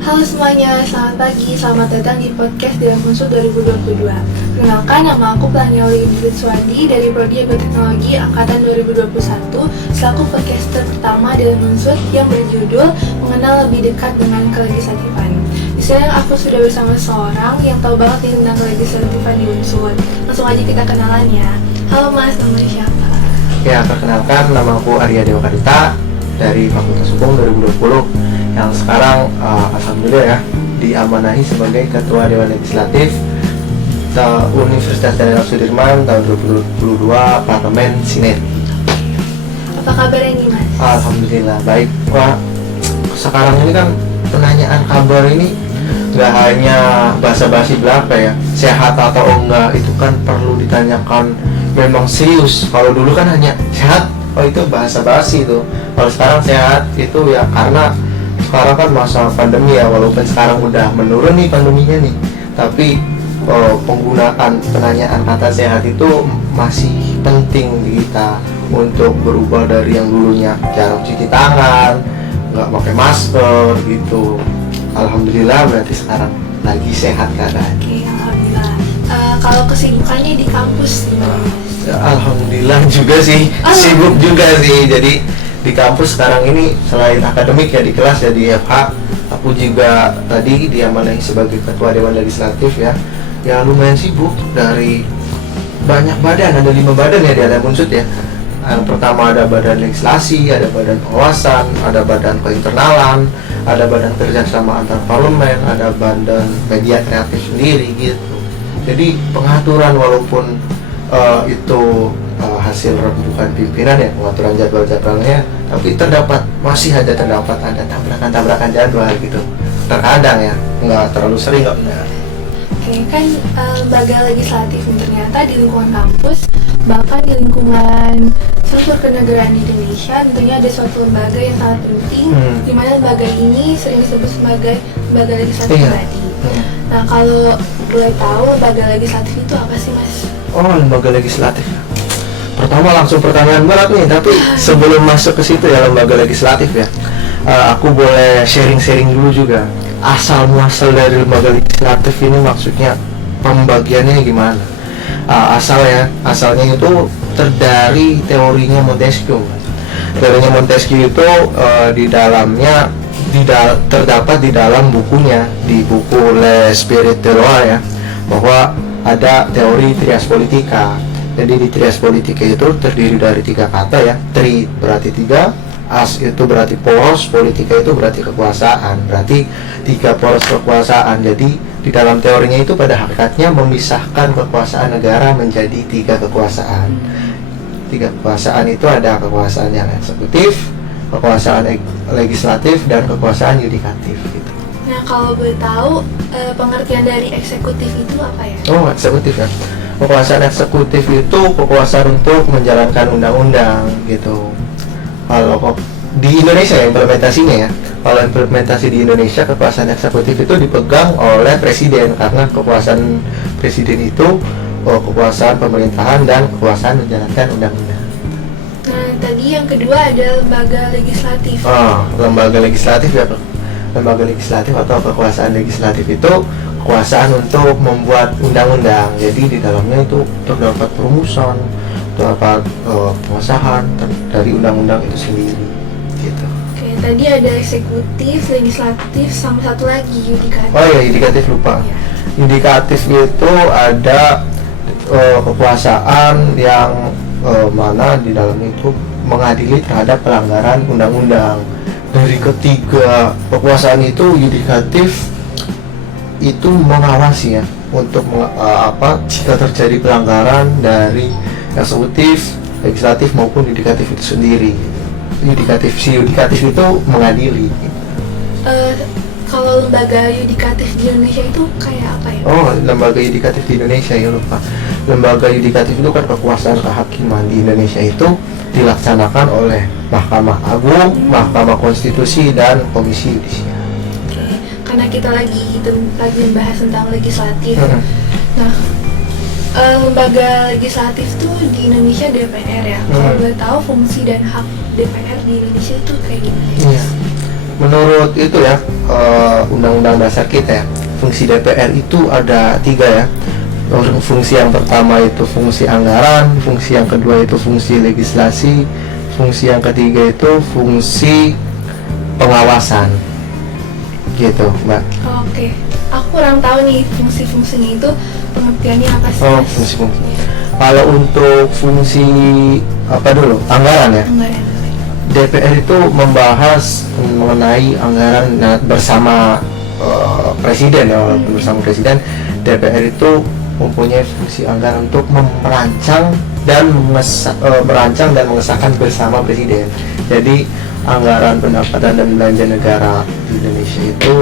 Halo semuanya, selamat pagi, selamat datang di podcast Dewan Unsur 2022. Perkenalkan, nama aku Planyoli Indrit Suwandi dari Prodi Ekoteknologi Angkatan 2021 selaku podcaster pertama Dewan Unsur yang berjudul Mengenal Lebih Dekat dengan Kelegislatifan. Di sini aku sudah bersama seorang yang tahu banget nih tentang kelegislatifan di Unsur. Langsung aja kita kenalan ya. Halo Mas, namanya siapa? Ya, perkenalkan, nama aku Arya Dewa Karita dari Fakultas Hukum 2020 yang sekarang alhamdulillah ya diamanahi sebagai Ketua Dewan Legislatif Universitas Daerah Sudirman tahun 2022 Parlemen Sinet. Apa kabarnya nih Mas? Alhamdulillah baik. Wah, sekarang ini kan penanyaan kabar ini nggak hanya basa-basi belaka ya, sehat atau enggak itu kan perlu ditanyakan memang serius. Kalau dulu kan hanya sehat, oh itu basa-basi itu. Kalau sekarang sehat itu ya karena sekarang kan masa pandemi ya, walaupun sekarang udah menurun nih pandeminya nih, tapi penggunaan penanyaan kata sehat itu masih penting di kita untuk berubah dari yang dulunya jarang cuci tangan, nggak pakai masker gitu. Alhamdulillah berarti sekarang lagi sehat keadaan. Oke, alhamdulillah. Kalau kesibukannya di kampus gimana Mas? Ya, alhamdulillah juga sih, sibuk juga sih. Jadi di kampus sekarang ini selain akademik ya di kelas ya di FH, aku juga tadi diamanahi sebagai Ketua Dewan Legislatif ya. Ya lumayan sibuk, dari banyak badan, ada 5 badan ya di Dewan Unsur ya. Yang pertama ada badan legislasi, ada badan pengawasan, ada badan keinternal, ada badan kerjasama antar parlemen, ada badan media kreatif sendiri gitu. Jadi pengaturan walaupun itu hasil rembukan pimpinan ya, pengaturan jadwal-jadwalnya, tapi masih ada tabrakan jadwal gitu. Terkadang ya, nggak terlalu sering kok. Oke, kan lembaga legislatif ternyata di lingkungan kampus, bahkan di lingkungan struktur kenegaraan di Indonesia, tentunya ada suatu lembaga yang sangat penting, di mana lembaga ini sering disebut sebagai lembaga legislatif tadi. Nah, kalau boleh tahu lembaga legislatif itu apa sih Mas? Oh, lembaga legislatif. Pertama langsung pertanyaan berat nih, tapi sebelum masuk ke situ ya lembaga legislatif ya, aku boleh sharing dulu juga. Asal muasal dari lembaga legislatif ini maksudnya pembagiannya gimana? Asalnya itu dari teorinya Montesquieu. Teorinya Montesquieu itu di dalamnya terdapat di dalam bukunya, di buku Le Spirit de Loi ya, bahwa ada teori trias politica. Jadi di trias politica itu terdiri dari 3 kata ya. Tri berarti 3, as itu berarti poros, politika itu berarti kekuasaan. Berarti 3 poros kekuasaan. Jadi di dalam teorinya itu pada hakikatnya memisahkan kekuasaan negara menjadi 3 kekuasaan. 3 kekuasaan itu ada kekuasaan yang eksekutif, kekuasaan legislatif, dan kekuasaan yudikatif gitu. Nah, kalau boleh tahu pengertian dari eksekutif itu apa ya? Oh, eksekutif ya. Kekuasaan eksekutif itu kekuasaan untuk menjalankan undang-undang gitu. Kalau di Indonesia ya implementasinya ya, kalau implementasi di Indonesia kekuasaan eksekutif itu dipegang oleh presiden, karena kekuasaan presiden itu kekuasaan pemerintahan dan kekuasaan menjalankan undang-undang. Nah, tadi yang kedua ada lembaga legislatif. Lembaga legislatif ya, lembaga legislatif atau kekuasaan legislatif itu kekuasaan untuk membuat undang-undang. Jadi di dalamnya itu terdapat perumusan, terdapat pengesahan dari undang-undang itu sendiri gitu. Oke, tadi ada eksekutif, legislatif, sama satu lagi yudikatif. Oh ya, yudikatif lupa. Ya. Yudikatif itu ada kekuasaan yang mana di dalamnya itu mengadili terhadap pelanggaran undang-undang. Dari ketiga kekuasaan itu, yudikatif itu mengawasi ya untuk jika terjadi pelanggaran dari eksekutif, legislatif maupun yudikatif itu sendiri. Yudikatif itu mengadili. Kalau lembaga yudikatif di Indonesia itu kayak apa ya? Oh, lembaga yudikatif di Indonesia ya lupa. Lembaga yudikatif itu kan kekuasaan kehakiman di Indonesia itu dilaksanakan oleh Mahkamah Agung, Mahkamah Konstitusi, dan Komisi Yudisial. Karena kita lagi membahas tentang legislatif. Nah, lembaga legislatif tuh di Indonesia DPR ya. Kalau boleh tahu fungsi dan hak DPR di Indonesia itu kayak gimana? Iya. menurut itu ya, Undang-Undang Dasar kita ya, fungsi DPR itu ada 3 ya. Fungsi yang pertama itu fungsi anggaran, fungsi yang kedua itu fungsi legislasi, fungsi yang ketiga itu fungsi pengawasan. Gitu, Mbak. Oke, aku kurang tahu nih fungsi-fungsinya itu pengertiannya apa sih? Oh, Mas? fungsi-fungsi. Kalau untuk fungsi apa dulu? Anggaran ya. Anggaran. DPR itu membahas mengenai anggaran bersama presiden ya, walaupun bersama presiden. DPR itu mempunyai fungsi anggaran untuk merancang dan mengesahkan bersama presiden. Jadi anggaran pendapatan dan belanja negara di Indonesia itu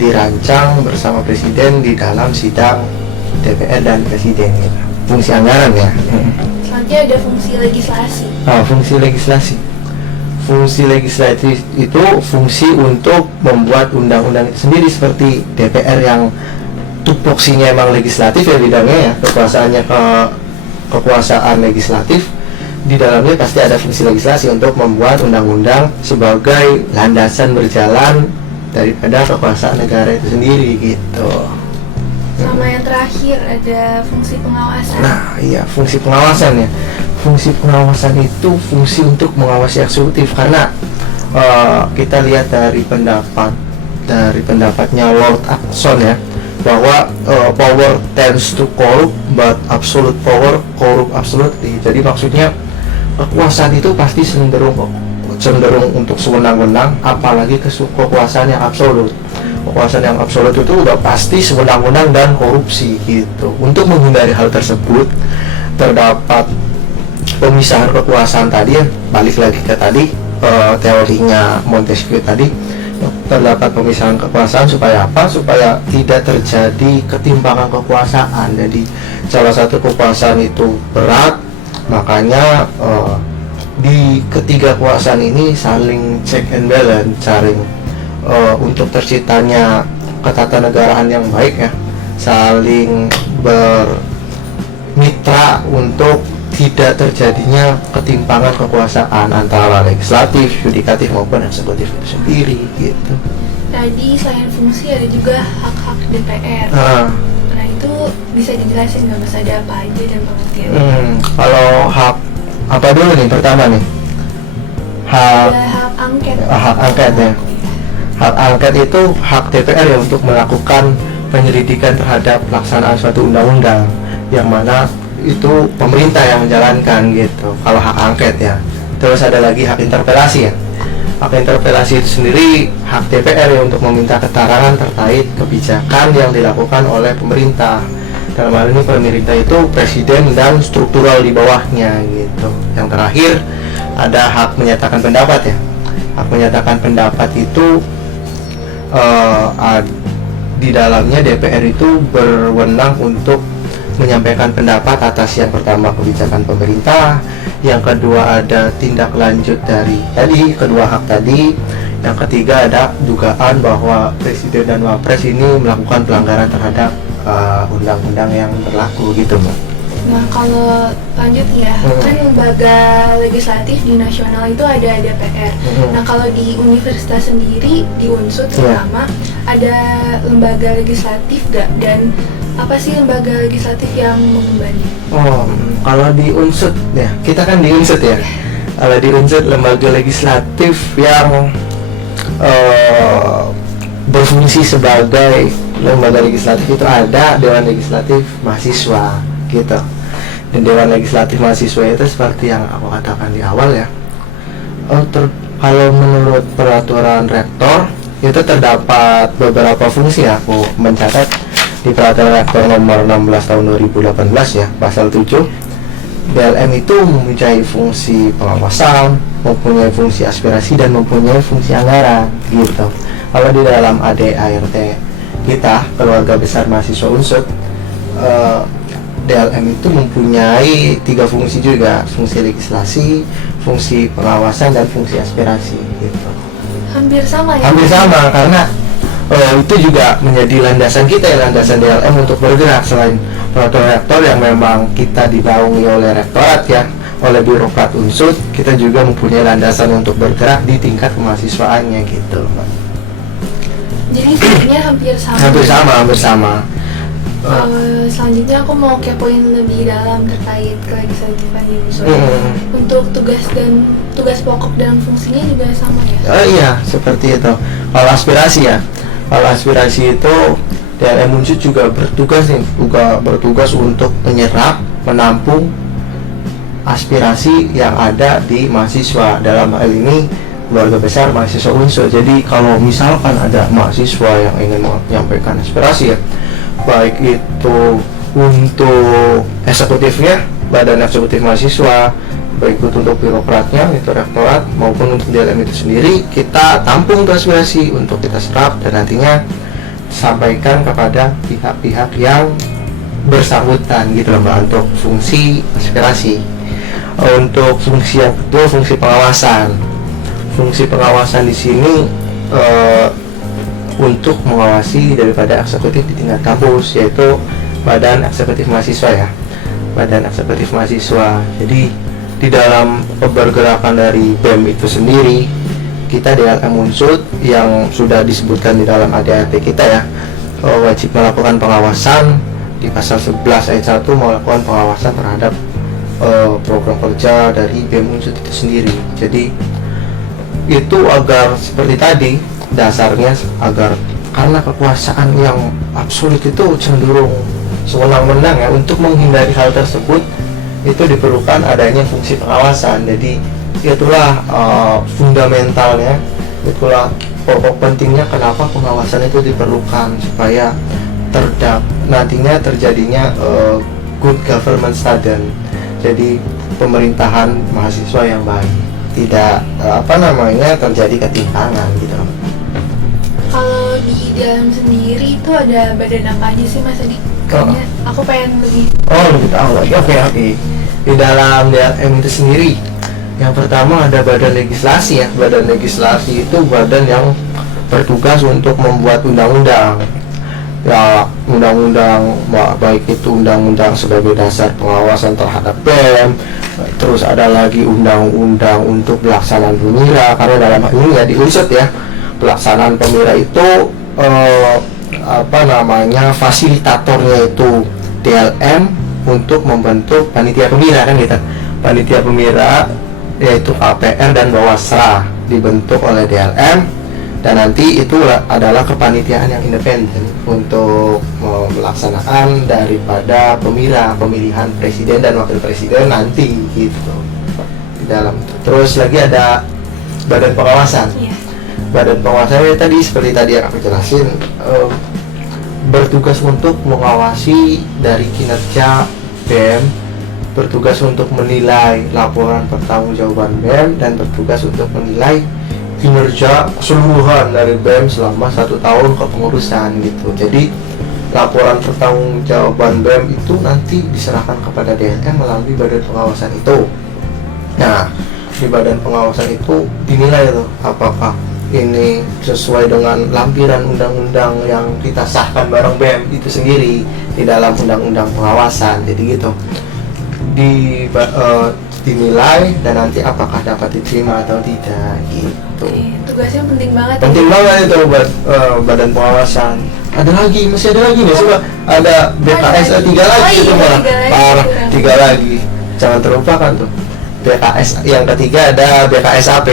dirancang bersama presiden di dalam sidang DPR dan presiden gitu. Fungsi anggaran ya. Selanjutnya ada fungsi legislasi. Fungsi legislasi. Fungsi legislatif itu fungsi untuk membuat undang-undang itu sendiri, seperti DPR yang tupoksinya emang legislatif ya bidangnya ya, kekuasaan legislatif. Di dalamnya pasti ada fungsi legislasi untuk membuat undang-undang sebagai landasan berjalan daripada kekuasaan negara itu sendiri gitu. Sama yang terakhir ada fungsi pengawasan. Nah, iya, fungsi pengawasan ya. Fungsi pengawasan itu fungsi untuk mengawasi eksekutif, karena kita lihat dari pendapatnya Lord Acton ya, bahwa power tends to corrupt but absolute power corrupt absolutely. Jadi maksudnya kekuasaan itu pasti cenderung untuk sewenang-wenang, apalagi kekuasaan yang absolut. Kekuasaan yang absolut itu udah pasti sewenang-wenang dan korupsi gitu. Untuk menghindari hal tersebut, terdapat pemisahan kekuasaan tadi ya, balik lagi ke tadi teorinya Montesquieu tadi, terdapat pemisahan kekuasaan supaya apa? Supaya tidak terjadi ketimpangan kekuasaan. Jadi salah satu kekuasaan itu berat, makanya di ketiga kekuasaan ini saling check and balance, saling untuk terciptanya ketatanegaraan yang baik ya, saling bermitra untuk tidak terjadinya ketimpangan kekuasaan antara legislatif, yudikatif maupun eksekutif itu sendiri gitu. Tadi selain fungsi ada juga hak-hak DPR. Nah itu bisa dijelasin nggak Mas, ada apa aja dan pengertiannya? Kalau hak apa dulu nih pertama nih? Ada hak angket. Hak angket ya. Hak angket itu hak DPR ya untuk melakukan penyelidikan terhadap pelaksanaan suatu undang-undang, yang mana itu pemerintah yang menjalankan gitu. Kalau hak angket ya. Terus ada lagi hak interpelasi ya. Hak interpelasi itu sendiri hak DPR ya untuk meminta keterangan terkait kebijakan yang dilakukan oleh pemerintah. Dalam hal ini pemerintah itu presiden dan struktural di bawahnya gitu. Yang terakhir ada hak menyatakan pendapat ya. Hak menyatakan pendapat itu di dalamnya DPR itu berwenang untuk menyampaikan pendapat atas yang pertama kebijakan pemerintah, yang kedua ada tindak lanjut dari tadi kedua hak tadi, yang ketiga ada dugaan bahwa presiden dan wapres ini melakukan pelanggaran terhadap undang-undang yang berlaku gitu Mbak. Nah kalau lanjut ya, kan lembaga legislatif di nasional itu ada DPR. Nah kalau di universitas sendiri, di Unsud terutama, ada lembaga legislatif gak? Dan apa sih lembaga legislatif yang mengembannya? Kalau di Unsud ya, kita kan di Unsud ya. Kalau di Unsud lembaga legislatif yang berfungsi sebagai lembaga legislatif itu ada Dewan Legislatif Mahasiswa gitu. Dan Dewan Legislatif Mahasiswa itu seperti yang aku katakan di awal ya. Kalau menurut peraturan rektor itu terdapat beberapa fungsi ya. Aku mencatat di peraturan rektor nomor 16 tahun 2018 ya, pasal 7, DLM itu mempunyai fungsi pengawasan, mempunyai fungsi aspirasi, dan mempunyai fungsi anggaran gitu. Kalau di dalam ADART kita, keluarga besar mahasiswa Unsud, DLM itu mempunyai 3 fungsi juga, fungsi legislasi, fungsi pengawasan, dan fungsi aspirasi gitu. Hampir sama ya? Hampir sama, karena itu juga menjadi landasan kita ya, landasan DLM untuk bergerak. Selain peraturan rektor yang memang kita dibawahi oleh rektorat ya, oleh birokrat Unsud, kita juga mempunyai landasan untuk bergerak di tingkat kemahasiswaannya gitu. Jadi sebenarnya hampir sama. Hampir sama. Selanjutnya aku mau kepoin lebih dalam terkait kelegislatifan di Unsud. Untuk tugas pokok dan fungsinya juga sama ya? Iya, seperti itu. Kalau aspirasi itu DLM Unsud juga bertugas untuk menyerap, menampung aspirasi yang ada di mahasiswa. Dalam hal ini keluarga besar mahasiswa Unsud. Jadi kalau misalkan ada mahasiswa yang ingin menyampaikan aspirasi ya, baik itu untuk eksekutifnya, badan eksekutif mahasiswa, baik itu untuk birokratnya, itu rektorat, maupun untuk DLM itu sendiri, kita tampung aspirasi untuk kita serap dan nantinya sampaikan kepada pihak-pihak yang bersangkutan gitu loh Mbak, untuk fungsi aspirasi. Untuk fungsi yang kedua, fungsi pengawasan. Fungsi pengawasan di sini untuk mengawasi daripada eksekutif di tingkat kampus, yaitu badan eksekutif mahasiswa ya, badan eksekutif mahasiswa. Jadi di dalam pergerakan dari BEM itu sendiri, kita DLM Unsud yang sudah disebutkan di dalam ADART kita ya, wajib melakukan pengawasan di pasal 11 ayat 1, melakukan pengawasan terhadap program kerja dari BEM Unsud itu sendiri. Jadi itu agar seperti tadi, dasarnya agar karena kekuasaan yang absolut itu cenderung sewenang-wenang ya, untuk menghindari hal tersebut itu diperlukan adanya fungsi pengawasan. Jadi itulah fundamentalnya, itulah pokok pentingnya kenapa pengawasan itu diperlukan, supaya nantinya terjadinya good government student. Jadi pemerintahan mahasiswa yang baik, tidak terjadi ketimpangan gitu. Kalau di dalam sendiri itu ada badan apa aja sih Mas Adi? Kayaknya aku pengen lebih tahu lagi. Oke. Di dalam DLM itu sendiri, yang pertama ada badan legislasi ya. Badan legislasi itu badan yang bertugas untuk membuat undang-undang ya, undang-undang baik itu undang-undang sebagai dasar pengawasan terhadap BEM. Terus ada lagi undang-undang untuk pelaksanaan pemira, karena dalam hal ini ya di Unsud ya, pelaksanaan pemira itu fasilitatornya itu DLM untuk membentuk panitia pemira kan gitu. Panitia pemira yaitu KPR dan Bawasra dibentuk oleh DLM, dan nanti itu adalah kepanitiaan yang independen untuk melaksanakan daripada pemilihan presiden dan wakil presiden nanti gitu di dalam itu. Terus lagi ada badan pengawasan. Badan pengawasan tadi seperti tadi yang aku jelasin, bertugas untuk mengawasi dari kinerja BEM, bertugas untuk menilai laporan pertanggungjawaban BEM, dan bertugas untuk menilai kinerja keseluruhan dari BEM selama 1 tahun kepengurusan gitu. Jadi laporan pertanggungjawaban BEM itu nanti diserahkan kepada DLM melalui badan pengawasan itu. Nah, di badan pengawasan itu dinilai tuh apakah ini sesuai dengan lampiran undang-undang yang kita sahkan bareng BEM itu sendiri di dalam undang-undang pengawasan. Jadi gitu dinilai dan nanti apakah dapat diterima atau tidak gitu. Tugasnya penting banget. Penting banget itu buat badan pengawasan. Masih ada lagi nih, coba ada BKS 3 lagi itu malah parah, 3 lagi. Jangan terlupakan tuh. BKS yang ketiga ada BKSAP.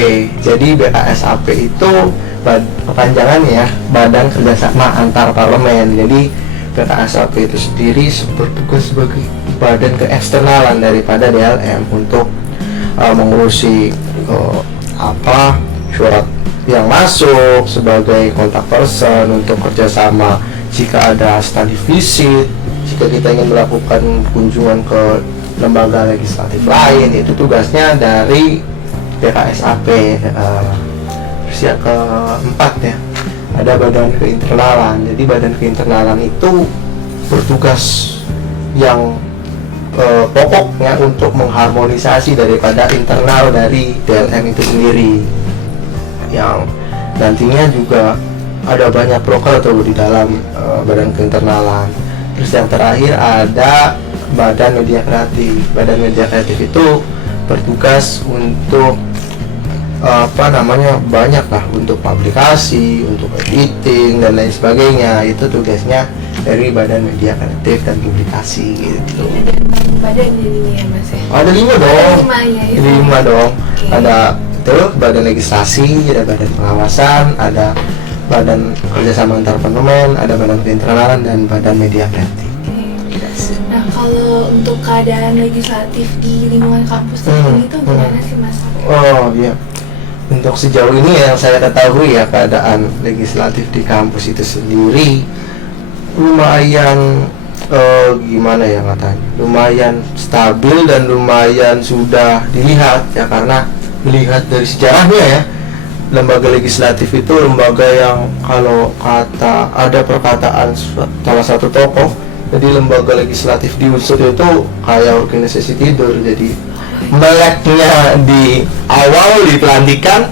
Jadi BKSAP itu kepanjangannya ya, Badan Kerjasama Antar Parlemen. Jadi BKSAP itu sendiri bertugas sebagai badan keeksternalan daripada DLM untuk mengurusi surat yang masuk sebagai kontak person untuk kerjasama jika ada study visit, jika kita ingin melakukan kunjungan ke lembaga legislatif lain, itu tugasnya dari BKSAP. Terus yang keempat ya, ada badan keinteralan. Jadi badan keinteralan itu bertugas yang pokoknya untuk mengharmonisasi daripada internal dari DLM itu sendiri, yang nantinya juga ada banyak proker tuh di dalam badan keinteralan. Terus yang terakhir ada Badan Media Kreatif. Badan Media Kreatif itu bertugas untuk banyak lah, untuk publikasi, untuk editing dan lain sebagainya. Itu tugasnya dari Badan Media Kreatif dan Publikasi gitu. Badan jadinya ya Mas ya? Ada 5 dong. Ada 5 ya? 5 dong. Okay. Ada itu Badan Legislasi, ada Badan Pengawasan, ada Badan Kerjasama Antar Parlemen, ada Badan Keinteralan dan Badan Media Kreatif. Nah, kalau untuk keadaan legislatif di lingkungan kampus ini tuh gimana sih Mas? Oh iya, untuk sejauh ini yang saya ketahui ya, keadaan legislatif di kampus itu sendiri lumayan gimana ya katanya, lumayan stabil dan lumayan sudah dilihat ya, karena melihat dari sejarahnya ya, lembaga legislatif itu lembaga yang kalau kata ada perkataan salah satu tokoh, jadi lembaga legislatif di Unsur itu kayak organisasi tidur. Jadi meleknya di awal di pelantikan,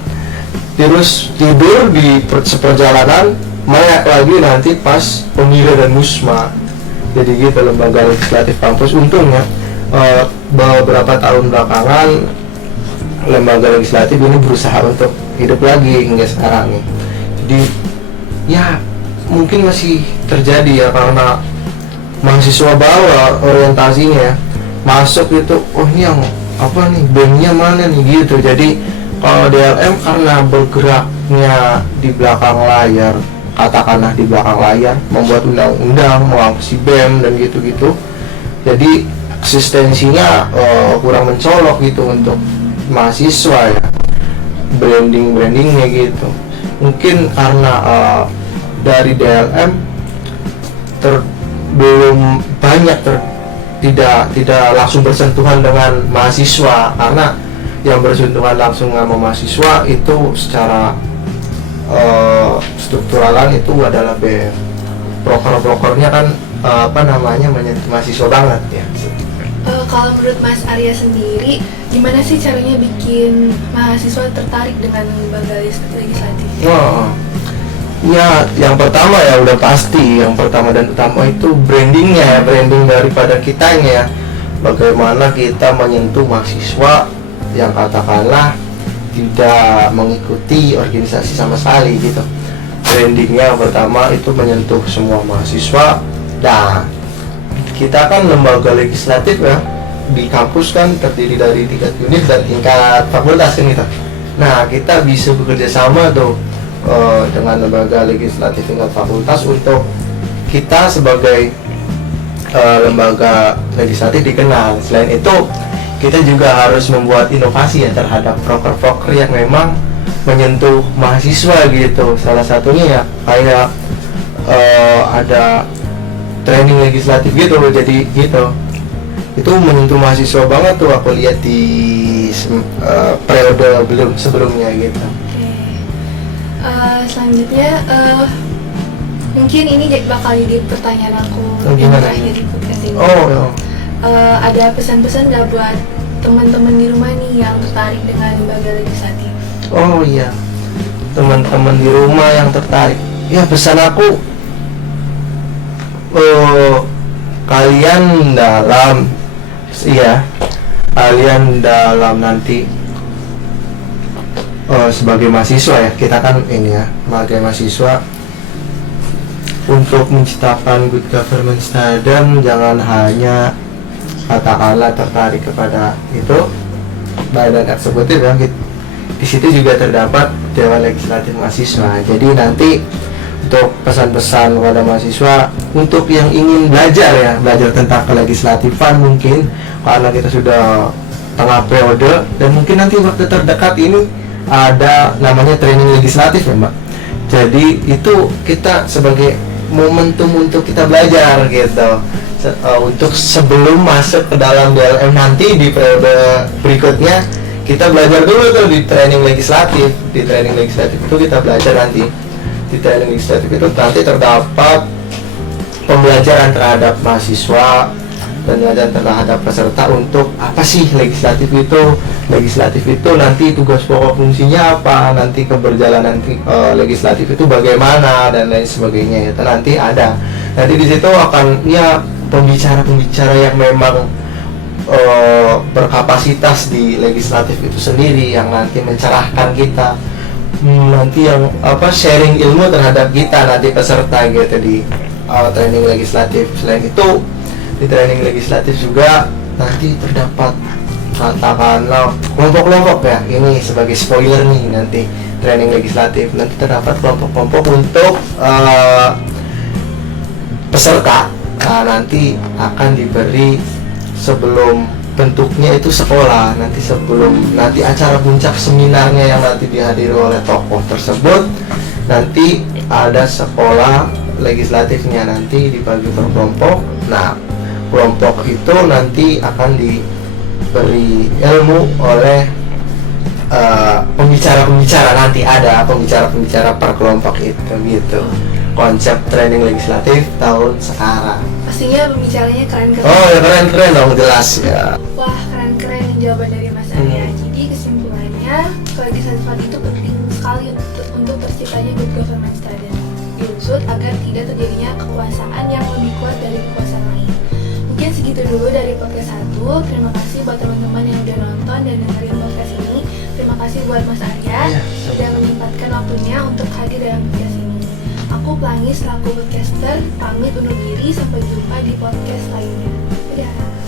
terus tidur di seperjalanan, melek lagi nanti pas pemilihan dan musma. Jadi gitu lembaga legislatif kampus. Untungnya beberapa tahun belakangan lembaga legislatif ini berusaha untuk hidup lagi hingga sekarang nih. Jadi ya mungkin masih terjadi ya, karena mahasiswa bawa orientasinya masuk itu, oh ini yang apa nih, BEM-nya mana nih gitu. Jadi kalau DLM karena bergeraknya di belakang layar, katakanlah di belakang layar, membuat undang-undang, mengawasi BEM dan gitu-gitu, jadi eksistensinya kurang mencolok gitu untuk mahasiswa ya, brandingnya gitu. Mungkin karena dari DLM belum banyak tidak langsung bersentuhan dengan mahasiswa, karena yang bersentuhan langsung sama mahasiswa itu secara strukturalan itu adalah BEM. Broker-brokernya kan menyentuh mahasiswa banget ya. Kalau menurut Mas Arya sendiri, gimana sih caranya bikin mahasiswa tertarik dengan lembaga legislatif? Ya, yang pertama ya udah pasti, yang pertama dan utama itu brandingnya ya, branding daripada kitanya ya. Bagaimana kita menyentuh mahasiswa yang katakanlah tidak mengikuti organisasi sama sekali gitu. Brandingnya yang pertama itu menyentuh semua mahasiswa. Dan kita kan lembaga legislatif ya, di kampus kan terdiri dari tingkat unit dan tingkat fakultas kan gitu. Nah, kita bisa bekerja sama tuh dengan lembaga legislatif tingkat fakultas untuk kita sebagai lembaga legislatif dikenal. Selain itu, kita juga harus membuat inovasi ya terhadap proker-proker yang memang menyentuh mahasiswa gitu. Salah satunya ya kayak ada training legislatif gitu, jadi gitu. Itu menyentuh mahasiswa banget tuh, aku lihat di periode sebelumnya gitu. Selanjutnya mungkin ini bakal jadi pertanyaan aku yang terakhir di podcast ini. Ada pesan-pesan nggak buat teman-teman di rumah nih yang tertarik dengan lembaga legislatif? Oh iya, teman-teman di rumah yang tertarik, ya pesan aku kalian dalam nanti sebagai mahasiswa ya, kita kan ini ya sebagai mahasiswa, untuk menciptakan good governance dan jangan hanya katakanlah tertarik kepada itu badan eksekutif ya. Di situ juga terdapat Dewan Legislatif Mahasiswa. Jadi nanti untuk pesan-pesan kepada mahasiswa untuk yang ingin belajar tentang kelegislatifan, mungkin karena kita sudah tengah periode dan mungkin nanti waktu terdekat ini ada namanya training legislatif ya Mbak. Jadi itu kita sebagai momentum untuk kita belajar gitu, untuk sebelum masuk ke dalam DLM nanti di periode berikutnya, kita belajar dulu tuh di training legislatif. Di training legislatif itu kita belajar nanti. Di training legislatif itu nanti terdapat pembelajaran terhadap mahasiswa, pembelajaran terhadap peserta untuk apa sih legislatif itu. Legislatif itu nanti tugas pokok fungsinya apa, nanti keberjalanan legislatif itu bagaimana dan lain sebagainya. Itu nanti ada. Nanti di situ akan ya pembicara-pembicara yang memang berkapasitas di legislatif itu sendiri yang nanti mencerahkan kita, nanti yang sharing ilmu terhadap kita nanti peserta gitu di training legislatif. Selain itu di training legislatif juga nanti terdapat katakanlah kelompok-kelompok ya, ini sebagai spoiler nih, nanti training legislatif nanti terdapat kelompok-kelompok untuk peserta. Nanti akan diberi sebelum bentuknya itu sekolah, nanti acara puncak seminarnya yang nanti dihadiri oleh tokoh tersebut, nanti ada sekolah legislatifnya, nanti dibagi per kelompok. Nah, kelompok itu nanti akan diberi ilmu oleh pembicara-pembicara, nanti ada pembicara-pembicara per kelompok itu gitu. Konsep training legislatif tahun sekarang. Pastinya pembicaranya keren-keren. Oh ya, keren dong, jelas ya. Wah, keren-keren jawaban dari Mas Arya. Jadi kesimpulannya, kelegislatifan itu penting sekali untuk terciptanya good government standard, diusut agar tidak terjadinya kekuasaan yang lebih kuat dari kekuasaan lain. Mungkin segitu dulu dari podcast 1. Terima kasih buat teman-teman yang udah nonton dan dengerin podcast ini. Terima kasih buat Mas Arya sudah menyempatkan waktunya untuk hadir dalam podcast ini. Aku Pelangi selaku podcaster pamit undur diri, sampai jumpa di podcast lainnya. Dadah.